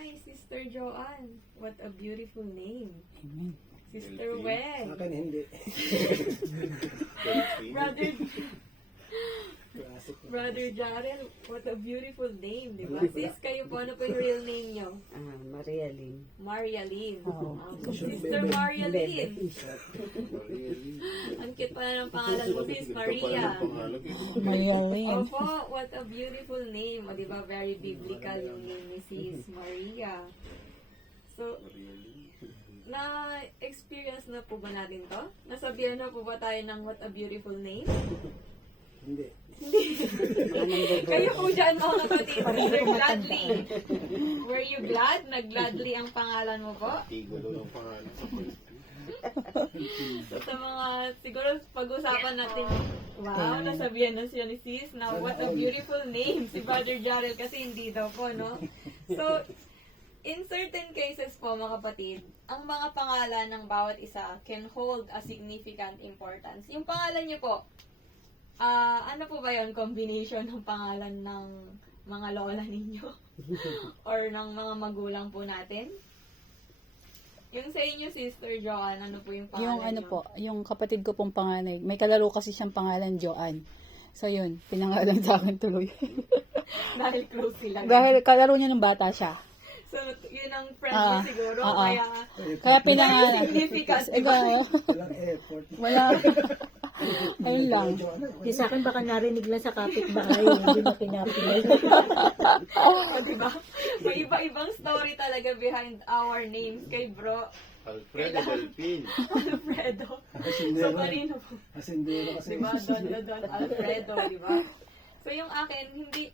Hi, Sister Joanne. What a beautiful name. Amen. Sister Sa Wen. akin hindi. Brother, Classic. Brother Jarel, what a beautiful name, di ba? Wala. Sis, kayo po, ano po yung real name nyo? Maria Lynn. Maria Lynn. Oo. Sister Bebe. Maria Lynn. Really? Ang cute pala ng pangalan mo, sis, Maria. Maria Lynn. Opo, what a beautiful name. O, di ba? Very biblical yung name ni sis Maria. So, na-experience na po ba natin to? Nasabihan na po ba tayo ng what a beautiful name? Hindi. Kayo po dyan mga kapatid, Brother Gladly. Were you glad? Nag-Gladly ang pangalan mo po? Tigulo ng pangalan. So, sa mga, siguro pag-usapan natin, wow, nasabihan na siya ni sis na what a beautiful name si Brother Jarel kasi hindi daw po, no? So, in certain cases po mga kapatid, ang mga pangalan ng bawat isa can hold a significant importance. Yung pangalan niyo po, ano po ba yun? Combination ng pangalan ng mga lola ninyo? Or ng mga magulang po natin? Yung sa inyo, Sister Joanne, ano po yung pangalan Yung ano niyo? po, yung kapatid ko pong panganay, may kalaro kasi siyang pangalan Joanne. So yun, pinangalan sa akin tuloy. Dahil close sila. Dahil kalaro niya nung bata siya. So, yun ang friend niya siguro. Kaya, Kaya pinangalan. significant, di ba? Ikaw, Walang effort. wala. Ayun lang. Di sa akin baka narinig lang sa kapitbahay, hindi na pinapilay. Di ba? May iba-ibang story talaga behind our names kay bro Alfredo Delpin. Alfredo. So, Asindero. kanino po? Asindero kasi. Di ba? Don Alfredo, di ba? So, yung akin, hindi,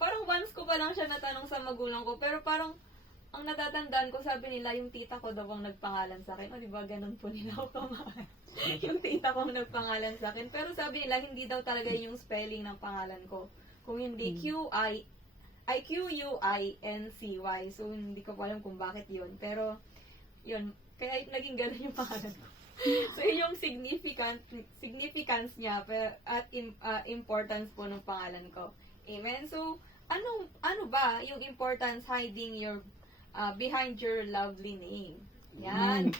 parang once ko pa lang siya natanong sa magulang ko, pero parang, ang natatandaan ko, sabi nila, yung tita ko daw ang nagpangalan sa akin. O, di ba, ganun po nila ako pangalan. Yung tita ko ang nagpangalan sa akin. Pero sabi nila, hindi daw talaga yung spelling ng pangalan ko. Kung hindi Q-U-I-N-C-Y. So, hindi ko pa alam kung bakit yun. Pero, yun, kaya naging ganun yung pangalan ko. So, yun yung significance niya at importance po ng pangalan ko. Amen? So, ano ba yung importance hiding your behind your lovely name? Yan.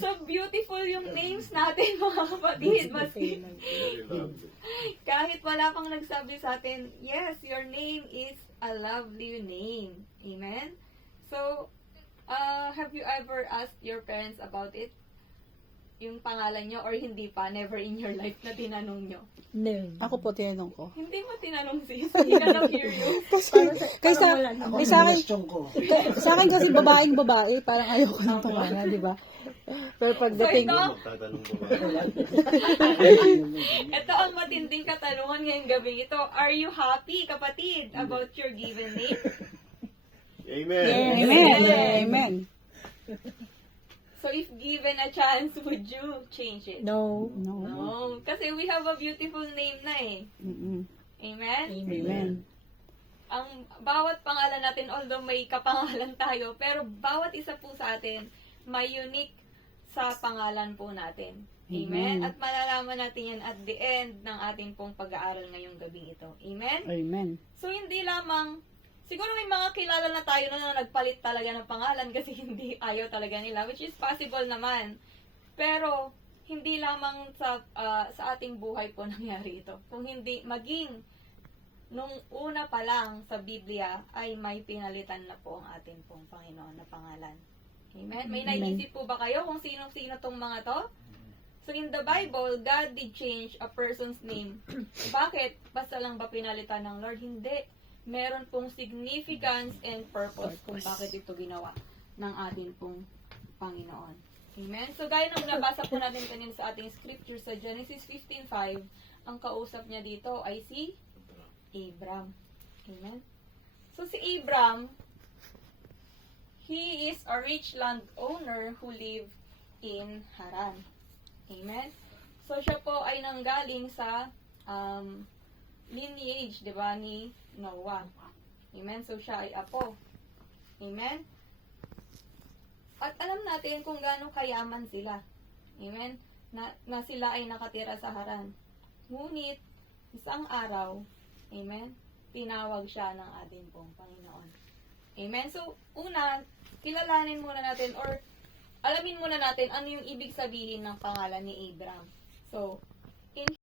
So, beautiful yung names natin, mga kapatid. Maski, kahit wala pang nagsabi sa atin, yes, your name is a lovely name. Amen? So, have you ever asked your parents about it? Yung pangalan nyo or hindi pa? Never in your life na tinanong nyo? No. Ako po, tinanong ko. Hindi mo tinanong sis. Hindi na curious. Kaysa, Ako sa akin, question ko. sa akin kasi babaeng babae, parang ayoko ng pangalan, di ba? Pero pagdating, So, Magtatanong ko ba? ito ang matinding katanungan ngayong gabi ito. Are you happy, kapatid, about your given name? Amen. amen, amen. So, if given a chance, would you change it? No. No. No. Kasi we have a beautiful name na eh. Mm-mm. Amen? Amen. Ang bawat pangalan natin, although may kapangalan tayo, pero bawat isa po sa atin, may unique sa pangalan po natin. Amen? Amen. At malalaman natin yan at the end ng ating pong pag-aaral ngayong gabi ito. Amen? Amen. So, hindi lamang, siguro may mga kilala na tayo na nagpalit talaga ng pangalan kasi hindi ayaw talaga nila, which is possible naman. Pero, hindi lamang sa ating buhay po nangyari ito. Kung hindi, maging nung una pa lang sa Biblia ay may pinalitan na po ang ating pong Panginoon na pangalan. Amen? May naisip po ba kayo kung sino-sino tong mga to? So in the Bible, God did change a person's name. Bakit? Basta lang ba pinalitan ng Lord? Hindi. Meron pong significance and purpose kung bakit ito ginawa ng ating pong Panginoon. Amen? So gaya ng nabasa po natin kanina sa ating scripture sa Genesis 15:5, ang kausap niya dito ay si Abram. Amen? So si Abram, he is a rich landowner who lived in Haran. Amen? So siya po ay nanggaling sa lineage, di ba, ni Noah. Amen? So siya ay apo. Amen? At alam natin kung gaano kayaman sila. Amen? Na sila ay nakatira sa Haran. Ngunit, isang araw, amen, tinawag siya ng ating pong Panginoon. Amen? So, una, kilalanin muna natin or alamin muna natin ano yung ibig sabihin ng pangalan ni Abram. So, in